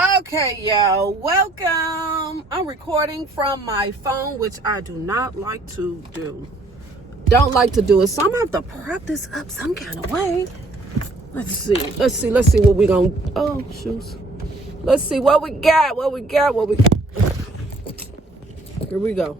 Okay, y'all, welcome. I'm recording from my phone, which I do not like to do. Don't like to do it, so I'm gonna have to prop this up some kind of way. Let's see what we gonna, oh, shoes. Let's see what we got, here we go.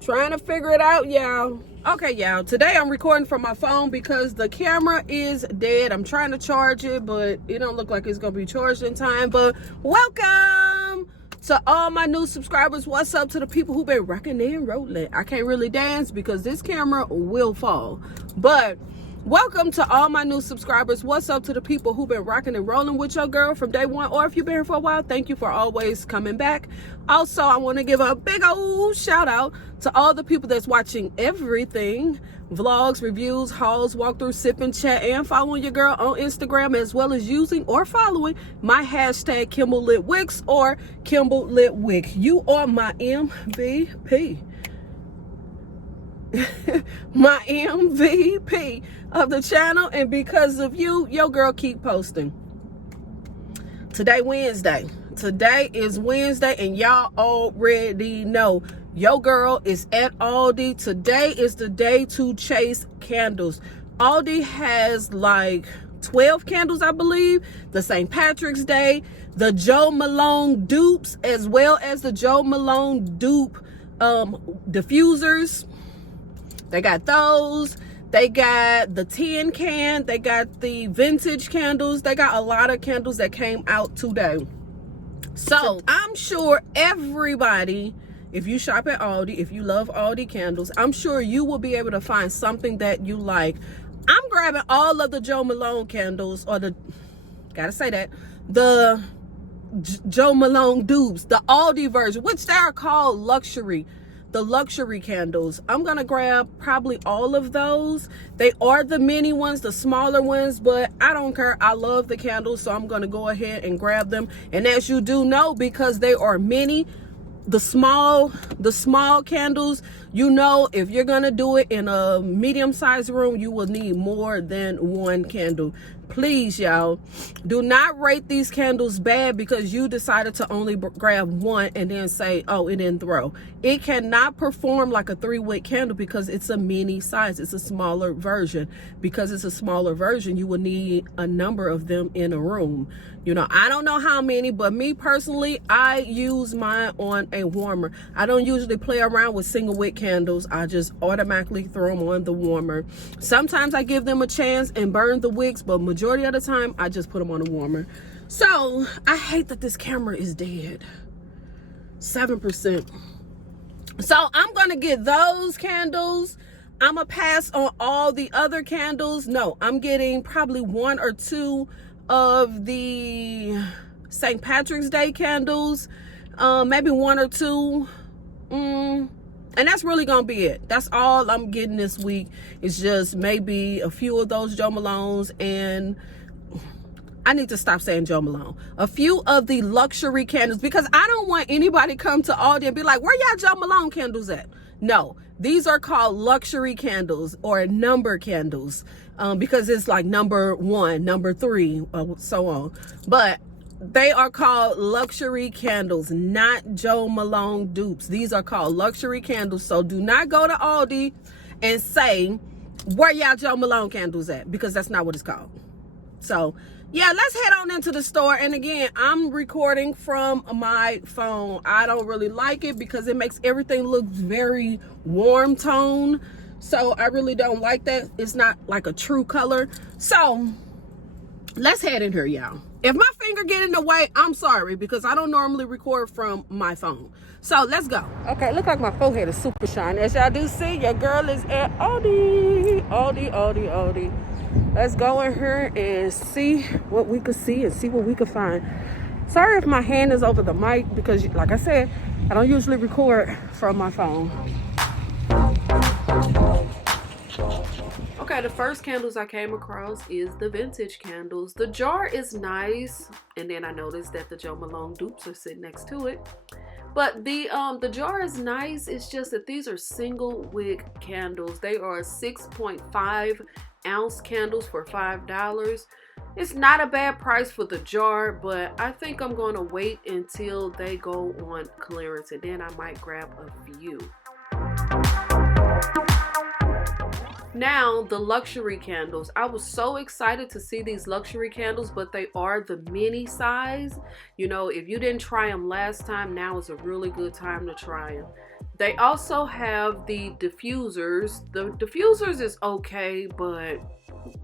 Trying to figure it out, y'all. Okay, y'all, today I'm recording from my phone because the camera is dead. I'm trying to charge it, but it don't look like it's gonna be charged in time. But welcome to all my new subscribers. What's up to the people who've been rocking and rolling? I can't really dance because this camera will fall, but welcome to all my new subscribers. What's up to the people who've been rocking and rolling with your girl from day one, or if you've been here for a while, thank you for always coming back. Also, I want to give a big old shout out to all the people that's watching everything: vlogs, reviews, hauls, walkthroughs, sipping, chat, and following your girl on Instagram, as well as using or following my hashtag KimbleLitWicks or KimbleLitWick. You are my MVP. My MVP of the channel, and because of you, your girl keep posting. Today is Wednesday, and y'all already know your girl is at Aldi. Today is the day to chase candles. Aldi has like 12 candles, I believe. The St. Patrick's Day, the Joe Malone dupes, as well as the Joe Malone dupe diffusers. They got those. They got the tin can. They got the vintage candles. They got a lot of candles that came out today. So I'm sure everybody, if you shop at Aldi, if you love Aldi candles, I'm sure you will be able to find something that you like. I'm grabbing all of the Joe Malone candles, or the Joe Malone dupes, the Aldi version, which they are called luxury. The luxury candles. I'm gonna grab probably all of those. They are the mini ones, the smaller ones, but I don't care. I love the candles, so I'm gonna go ahead and grab them. And as you do know, because they are mini, the small candles, you know, if you're gonna do it in a medium-sized room, you will need more than one candle. Please, y'all, do not rate these candles bad because you decided to only grab one and then say, oh, it didn't throw. It cannot perform like a 3-wick candle because it's a mini size. It's a smaller version. Because it's a smaller version, you will need a number of them in a room. You know, I don't know how many, but me personally, I use mine on a warmer. I don't usually play around with single wick candles. I just automatically throw them on the warmer. Sometimes I give them a chance and burn the wicks, but majority of the time, I just put them on a warmer. So, I hate that this camera is dead. 7%. So, I'm going to get those candles. I'm going to pass on all the other candles. No, I'm getting probably 1 or 2 of the St. Patrick's Day candles. Maybe 1 or 2. And that's really gonna be it. That's all I'm getting this week. It's just maybe a few of those Joe Malones, and I need to stop saying Joe Malone. A few of the luxury candles, because I don't want anybody come to Aldi and be like, where y'all Joe Malone candles at? No, these are called luxury candles or number candles, because it's like number 1, number 3, so on. But they are called luxury candles, not Joe Malone dupes. These are called luxury candles. So do not go to Aldi and say, where y'all Joe Malone candles at? Because that's not what it's called. So yeah, let's head on into the store. And again, I'm recording from my phone. I don't really like it because it makes everything look very warm tone. So I really don't like that. It's not like a true color. So let's head in here, y'all. If my finger get in the way, I'm sorry, because I don't normally record from my phone. So let's go. Okay, look like my forehead is super shiny. As y'all do see, your girl is at Aldi. Aldi. Let's go in here and see what we could see and see what we could find. Sorry if my hand is over the mic because, like I said, I don't usually record from my phone. Okay, the first candles I came across is the vintage candles. The jar is nice, and then I noticed that the Joe Malone dupes are sitting next to it. But the jar is nice. It's just that these are single wick candles. They are 6.5 ounce candles for $5. It's not a bad price for the jar, but I think I'm going to wait until they go on clearance, and then I might grab a few. Now, the luxury candles. I was so excited to see these luxury candles, but they are the mini size. You know, if you didn't try them last time, now is a really good time to try them. They also have the diffusers. The diffusers is okay, but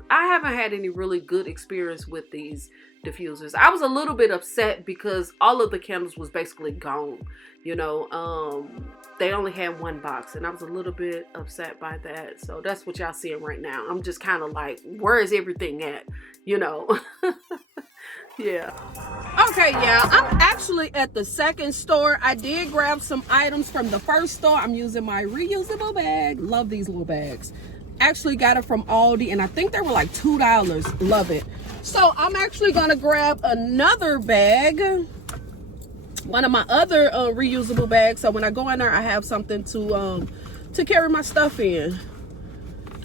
I haven't had any really good experience with these diffusers. I was a little bit upset because all of the candles was basically gone. You know, they only had one box, and I was a little bit upset by that. So that's what y'all seeing right now. I'm just kind of like, where is everything at? You know. Yeah. Okay, yeah, I'm actually at the second store. I did grab some items from the first store. I'm using my reusable bag. Love these little bags. Actually got it from Aldi, and I think they were like $2. Love it. So I'm actually gonna grab another bag, one of my other reusable bags, so when I go in there I have something to carry my stuff in.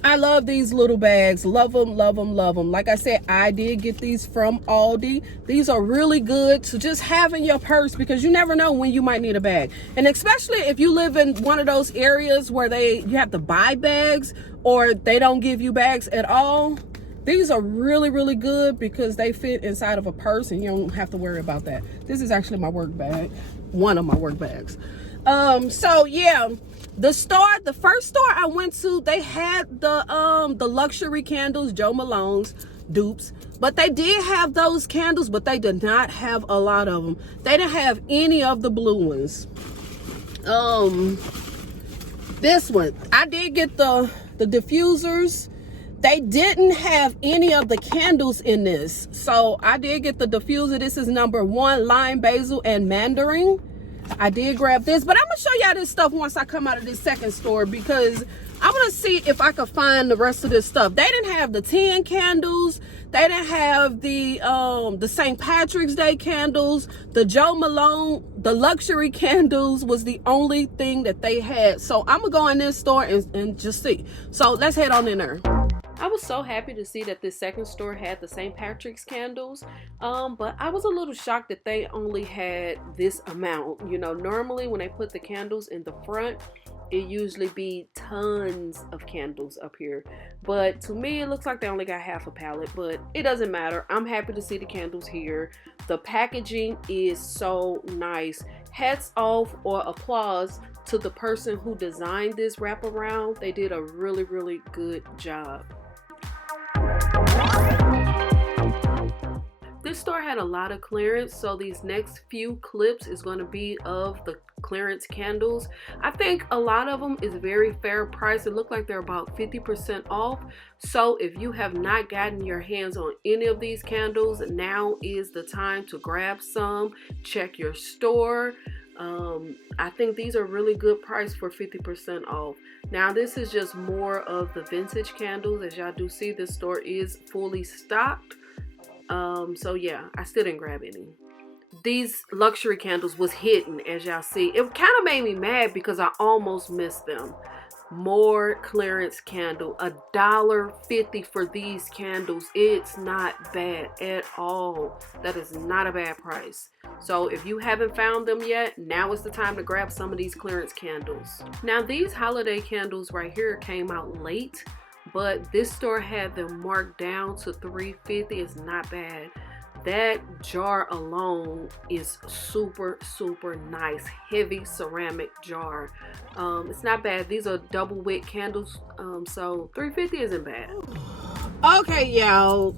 I love these little bags. Love them, love them, love them. Like I said, I did get these from Aldi. These are really good to just have in your purse, because you never know when you might need a bag. And especially if you live in one of those areas where you have to buy bags, or they don't give you bags at all. These are really, really good because they fit inside of a purse and you don't have to worry about that. This is actually my work bag, one of my work bags. So yeah, the first store I went to, they had the luxury candles, Joe Malone's dupes, but they did have those candles, but they did not have a lot of them. They didn't have any of the blue ones. This one, I did get the diffusers. They didn't have any of the candles in this, so I did get the diffuser. This is number 1, lime, basil, and mandarin. I did grab this, but I'm gonna show y'all this stuff once I come out of this second store, because I want to see if I could find the rest of this stuff. They didn't have the 10 candles. They didn't have the St. Patrick's Day candles. The Joe Malone, the luxury candles was the only thing that they had. So I'm gonna go in this store and just see. So let's head on in there. I was so happy to see that this second store had the St. Patrick's candles, but I was a little shocked that they only had this amount. You know, normally when they put the candles in the front, it usually be tons of candles up here, but to me it looks like they only got half a pallet, but it doesn't matter. I'm happy to see the candles here. The packaging is so nice. Hats off or applause to the person who designed this wraparound. They did a really, really good job. This store had a lot of clearance, so these next few clips is going to be of the clearance candles. I think a lot of them is very fair price. It looked like they're about 50% off. So if you have not gotten your hands on any of these candles, now is the time to grab some. Check your store. I think these are really good price for 50% off. Now this is just more of the vintage candles. As y'all do see, this store is fully stocked. So yeah, I still didn't grab any. These luxury candles was hidden, as y'all see. It kind of made me mad because I almost missed them. More clearance candle, $1.50 for these candles. It's not bad at all. That is not a bad price. So if you haven't found them yet, now is the time to grab some of these clearance candles. Now these holiday candles right here came out late, but this store had them marked down to $3.50. It's not bad. That jar alone is super, super nice. Heavy ceramic jar. It's not bad. These are double wick candles, so $3.50 isn't bad. Okay, y'all.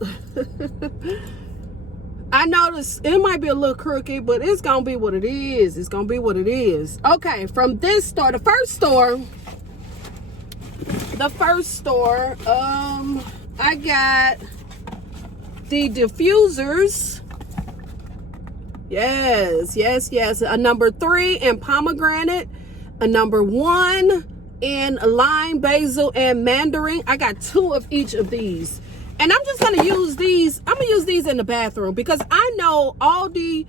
I noticed it might be a little crooked, but it's gonna be what it is. It's gonna be what it is. Okay, from this store, the first store, I got the diffusers. Yes. A number 3 in pomegranate, a number 1 in lime, basil, and mandarin. I got 2 of each of these, and I'm just gonna use these. I'm gonna use these in the bathroom because I know Aldi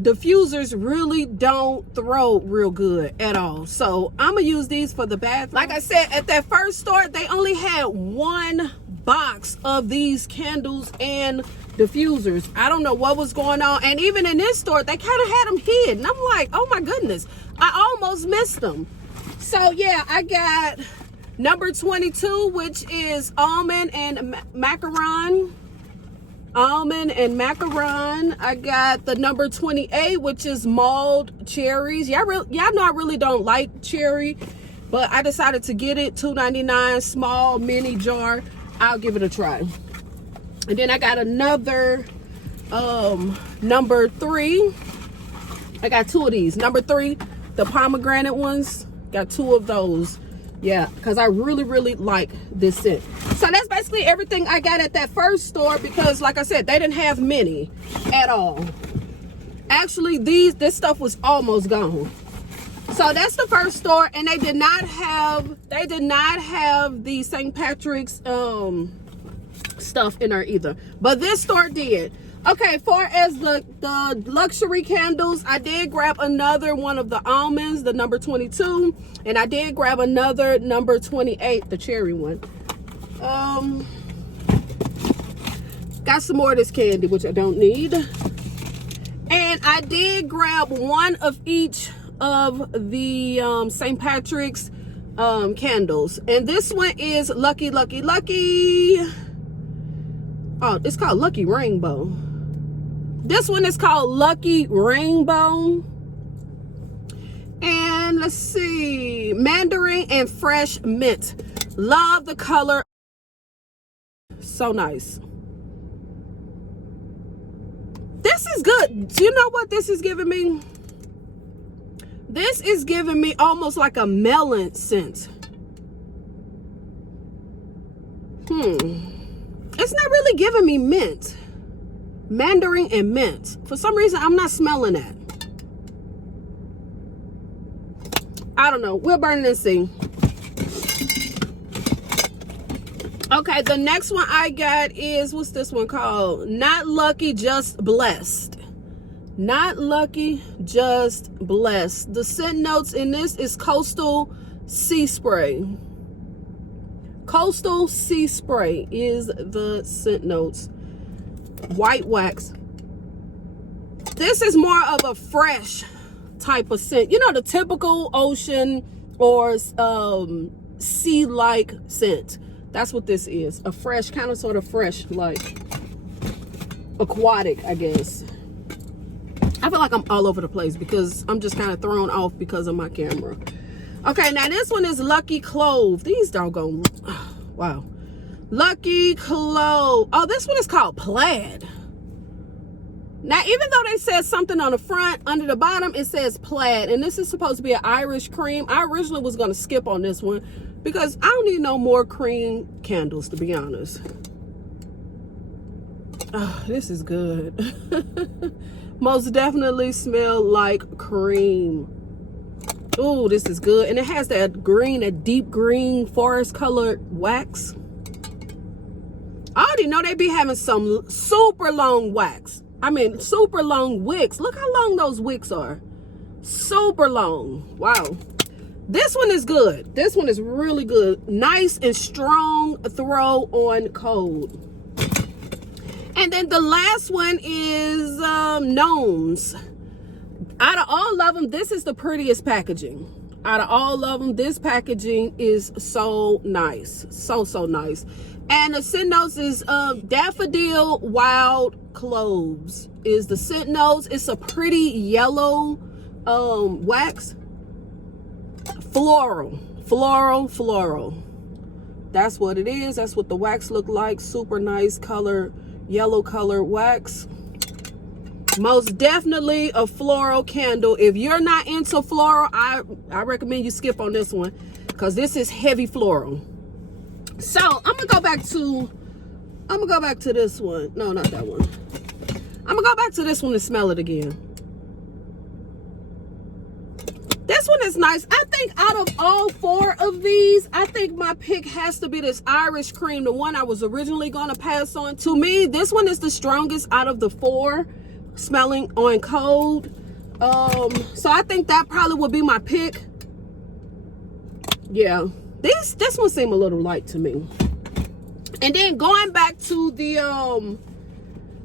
diffusers really don't throw real good at all. So I'm gonna use these for the bathroom. Like I said, at that first store, they only had 1 box of these candles and diffusers. I don't know what was going on. And even in this store, they kind of had them hidden. I'm like, oh my goodness, I almost missed them. So yeah, I got number 22, which is almond and macaron. Almond and macaron. I got the number 28, which is mulled cherries. Y'all know I really don't like cherry, but I decided to get it. $2.99, small mini jar. I'll give it a try. And then I got another number 3. I got 2 of these. Number 3, the pomegranate ones. Got 2 of those. Yeah, because I really like this scent. So that's basically everything I got at that first store, because like I said, they didn't have many at all. Actually, this stuff was almost gone. So that's the first store, and they did not have the St. Patrick's stuff in there either. But this store did. Okay, far as the luxury candles, I did grab another one of the almonds, the number 22, and I did grab another number 28, the cherry one. Got some more of this candy, which I don't need. And I did grab one of each of the St. Patrick's candles. And this one is Lucky. Oh, it's called Lucky Rainbow. This one is called Lucky Rainbow. And let's see, mandarin and fresh mint. Love the color. So nice. This is good. Do you know what this is giving me? This is giving me almost like a melon scent. It's not really giving me mint. Mandarin and mint. For some reason, I'm not smelling that. I don't know. We'll burn it and see. Okay, the next one I got is, what's this one called? Not Lucky, Just Blessed. Not Lucky, Just Blessed. The scent notes in this is Coastal Sea Spray. Coastal Sea Spray is the scent notes. White wax. This is more of a fresh type of scent. You know, the typical ocean or sea-like scent. That's what this is. A fresh, kind of sort of fresh, like aquatic, I guess. I feel like I'm all over the place because I'm just kind of thrown off because of my camera. Okay, now this one is Lucky Clove. These doggone, wow. Lucky Clove. Oh, this one is called Plaid. Now, even though they said something on the front, under the bottom, it says Plaid. And this is supposed to be an Irish cream. I originally was going to skip on this one because I don't need no more cream candles, to be honest. Oh, this is good. Most definitely smell like cream. Oh, this is good. And it has that green, that deep green forest colored wax. I already know they be having some super long wax. I mean, super long wicks. Look how long those wicks are. Super long. Wow. This one is good. This one is really good. Nice and strong throw on cold. And then the last one is Gnomes. Out of all of them, this is the prettiest packaging. Out of all of them, this packaging is so nice. So nice. And the scent notes is Daffodil Wild Cloves is the scent notes. It's a pretty yellow wax. Floral. That's what it is. That's what the wax look like. Super nice color, yellow color wax. Most definitely a floral candle. If you're not into floral, I recommend you skip on this one because this is heavy floral. So I'm gonna go back to this one. No, not that one. I'm gonna go back to this one and smell it again. This one is nice. I think out of all 4 of these, I think my pick has to be this Irish cream, the one I was originally gonna pass on. To me, this one is the strongest out of the 4, smelling on cold. So I think that probably would be my pick. Yeah. This one seemed a little light to me. And then going back to the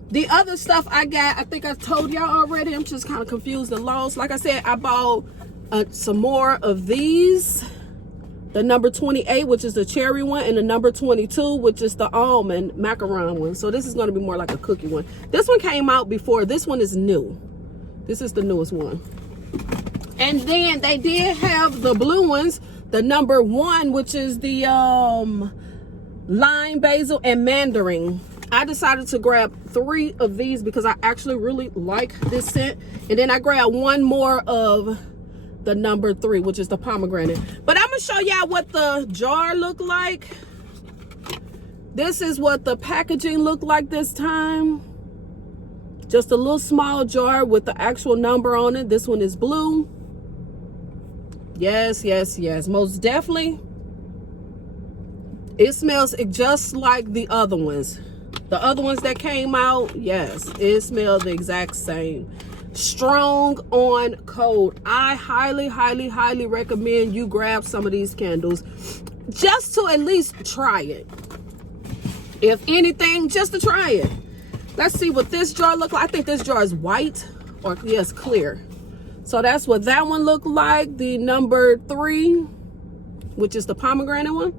The other stuff I got, I think I told y'all already. I'm just kind of confused and lost. Like I said, I bought some more of these. The number 28, which is the cherry one, and the number 22, which is the almond macaron one. So this is going to be more like a cookie one. This one came out before. This one is new. This is the newest one. And then they did have the blue ones. The number 1, which is the lime, basil, and mandarin. I decided to grab 3 of these because I actually really like this scent. And then I grabbed one more of the number 3, which is the pomegranate. But I'm gonna show y'all what the jar looked like. This is what the packaging looked like this time. Just a little small jar with the actual number on it. This one is blue. Yes, yes, yes, most definitely. It smells just like the other ones. The other ones that came out, yes, it smells the exact same. Strong on cold. I highly, highly, highly recommend you grab some of these candles just to at least try it. If anything, just to try it. Let's see what this jar looks like. I think this jar is white, or yes, clear. So that's what that one looked like. The number 3, which is the pomegranate one.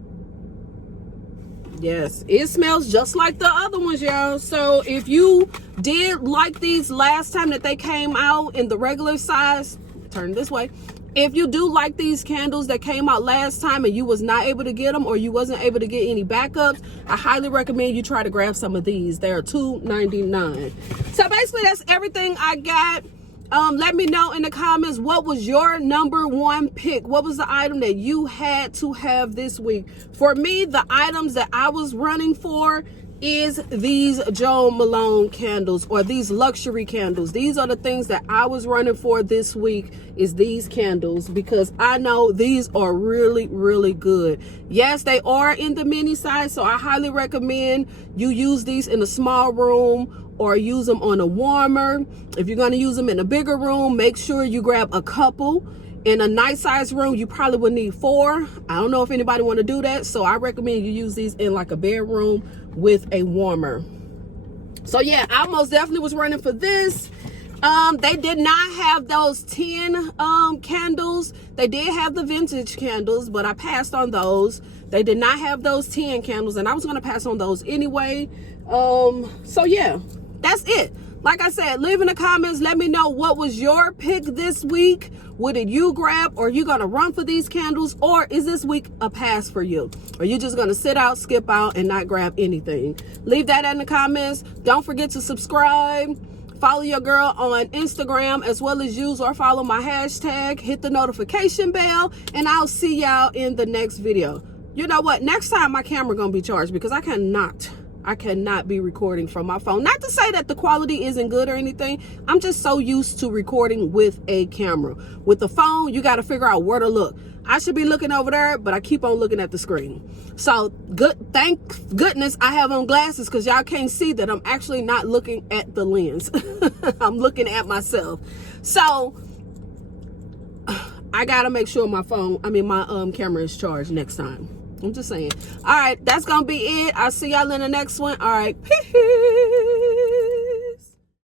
Yes, it smells just like the other ones, y'all. So if you did like these last time that they came out in the regular size, turn this way. If you do like these candles that came out last time and you was not able to get them, or you wasn't able to get any backups, I highly recommend you try to grab some of these. They're $2.99. So basically that's everything I got. Let me know in the comments, what was your number 1 pick? What was the item that you had to have this week? For me, the items that I was running for is these Jo Malone candles, or these luxury candles. These are the things that I was running for this week, is these candles, because I know these are really, really good. Yes, they are in the mini size, so I highly recommend you use these in a small room, or use them on a warmer. If you're gonna use them in a bigger room, make sure you grab a couple. In a nice size room, you probably would need 4. I don't know if anybody wanna do that, so I recommend you use these in like a bedroom with a warmer. So yeah, I most definitely was running for this. They did not have those 10 candles. They did have the vintage candles, but I passed on those. They did not have those 10 candles, and I was gonna pass on those anyway. So yeah, that's it. Like I said, leave in the comments, let me know what was your pick this week. What did you grab? Or are you gonna run for these candles? Or is this week a pass for you? Or are you just gonna sit out, skip out, and not grab anything? Leave that in the comments. Don't forget to subscribe. Follow your girl on Instagram, as well as use or follow my hashtag. Hit the notification bell, and I'll see y'all in the next video. You know what? Next time my camera gonna be charged, because I cannot be recording from my phone. Not to say that the quality isn't good or anything. I'm just so used to recording with a camera. With the phone, you got to figure out where to look. I should be looking over there, but I keep on looking at the screen. So thank goodness I have on glasses, because y'all can't see that I'm actually not looking at the lens. I'm looking at myself. So I gotta make sure my camera is charged next time. I'm just saying. All right, that's gonna be it. I'll see y'all in the next one. All right, peace.